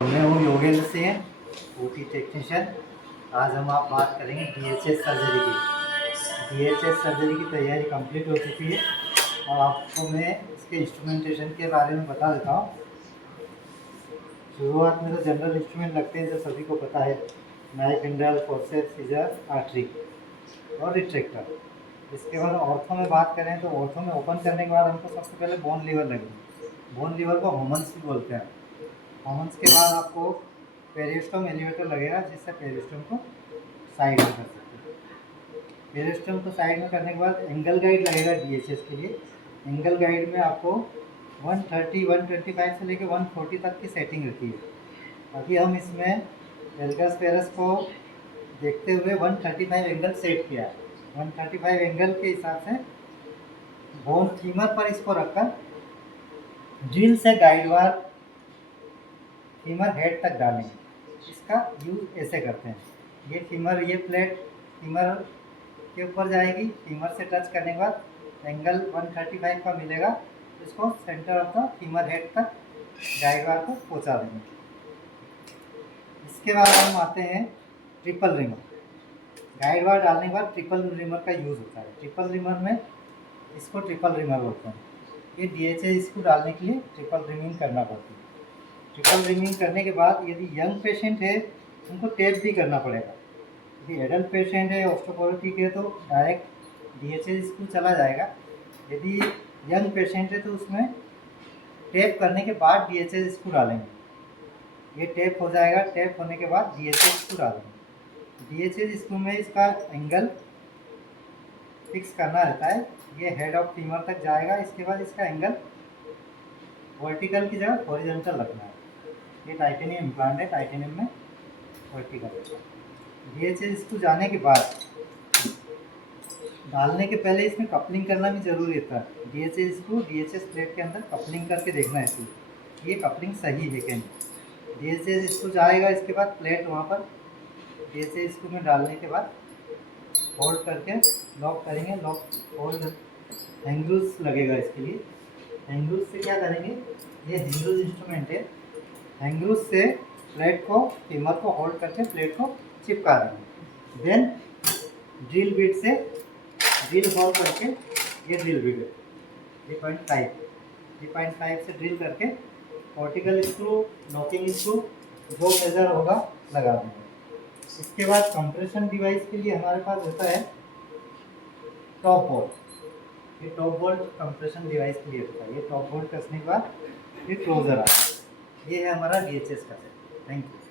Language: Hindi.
मैं हूँ योगेंद्र सिंह, ओटी टेक्नीशियन। आज हम आप बात करेंगे डीएचएस सर्जरी की। डीएचएस सर्जरी की तैयारी कंप्लीट हो चुकी है और आपको मैं इसके इंस्ट्रूमेंटेशन के बारे में बता देता हूँ। शुरुआत में तो जनरल इंस्ट्रूमेंट लगते हैं जो सभी को पता है, नाइफ, इंडल, फोर्सेप्स, सीजर, आर्टरी और रिट्रैक्टर। इसके बाद ऑर्थो में बात करें तो ऑर्थो में ओपन करने के बाद हमको सबसे पहले बोन लीवर लगेगी। बोन लीवर को होमन्स भी बोलते हैं। होमन्स के बाद आपको पेरिस्टोम एलिवेटर लगेगा, जिससे पेरिस्टोम को साइड में कर सकते हैं। पेरिस्टोम को साइड में करने के बाद एंगल गाइड लगेगा डीएचएस के लिए। एंगल गाइड में आपको 130, 125 से लेकर 140 तक की सेटिंग रहती है। अभी हम इसमें वेल्गस पेरस को देखते हुए 135 एंगल सेट किया है। 135 एंगल के हिसाब से बोन फीमर पर इसको रखकर ड्रिल से गाइडवार फीमर हेड तक डालेंगे। इसका यूज ऐसे करते हैं, ये फीमर, ये प्लेट फीमर के ऊपर जाएगी। फीमर से टच करने के बाद एंगल 135 का मिलेगा, इसको centre of the femur head तक गाइडवार को पहुंचा देंगे। इसके बाद हम आते हैं ट्रिपल रिमर। गाइडवार डालने के बाद ट्रिपल रिमर का यूज़ होता है। ट्रिपल रिमर में इसको ट्रिपल रिमर बोलते हैं। ये डीएचएस इसको डालने के लिए ट्रिपल रिमिंग करना पड़ती है। ट्रिपल रिमिंग करने के बाद यदि यंग पेशेंट है उनको टेप भी करना पड़ेगा। यदि एडल्ट पेशेंट है, ऑस्टियोपोरोटिक है, तो डायरेक्ट डीएचएस स्क्रू चला जाएगा। यदि यंग पेशेंट है तो उसमें टेप करने के बाद डीएचएस स्क्रू डालेंगे। ये टेप हो जाएगा, टेप होने के बाद डीएचएस स्क्रू डालेंगे। डीएचएस स्क्रू में इसका एंगल फिक्स करना रहता है। ये हेड ऑफ फीमर तक जाएगा। इसके बाद इसका एंगल वर्टिकल की जगह हॉरिजॉन्टल रखना है। ये टाइटेनियम इम्प्लांट है, टाइटेनियम में वर्टिकल है। डीएचएस स्क्रू जाने के बाद डालने के पहले इसमें कपलिंग करना भी जरूरी होता है। डीएचएस स्क्रू डीएचएस प्लेट के अंदर कपलिंग करके देखना है इसकी, ये कपलिंग सही है कि नहीं। डीएचएस स्क्रू जाएगा, इसके बाद प्लेट वहाँ पर डीएचएस स्क्रू में डालने के बाद होल्ड करके लॉक करेंगे। लॉक होल्ड हैंगरूज लगेगा इसके लिए। हैंगरूज से क्या करेंगे, ये हैंगरूज इंस्ट्रूमेंट है। हैंगरूज से प्लेट को, फीमर को होल्ड करके प्लेट को चिपका देंगे। देन ड्रिल बिट से ड्रिल होल करके, ये ड्रिल बिट है 3.5 से ड्रिल करके वर्टिकल स्क्रू, लॉकिंग स्क्रू जो मेजर होगा लगा देंगे। इसके बाद कंप्रेशन डिवाइस के लिए हमारे पास होता है टॉप बोल्ट। ये टॉप बोल्ट कंप्रेशन डिवाइस के लिए होता है। ये टॉप बोल्ट कसने के बाद ये क्लोजर आता है। ये है हमारा डीएचएस का सेट। Thank you.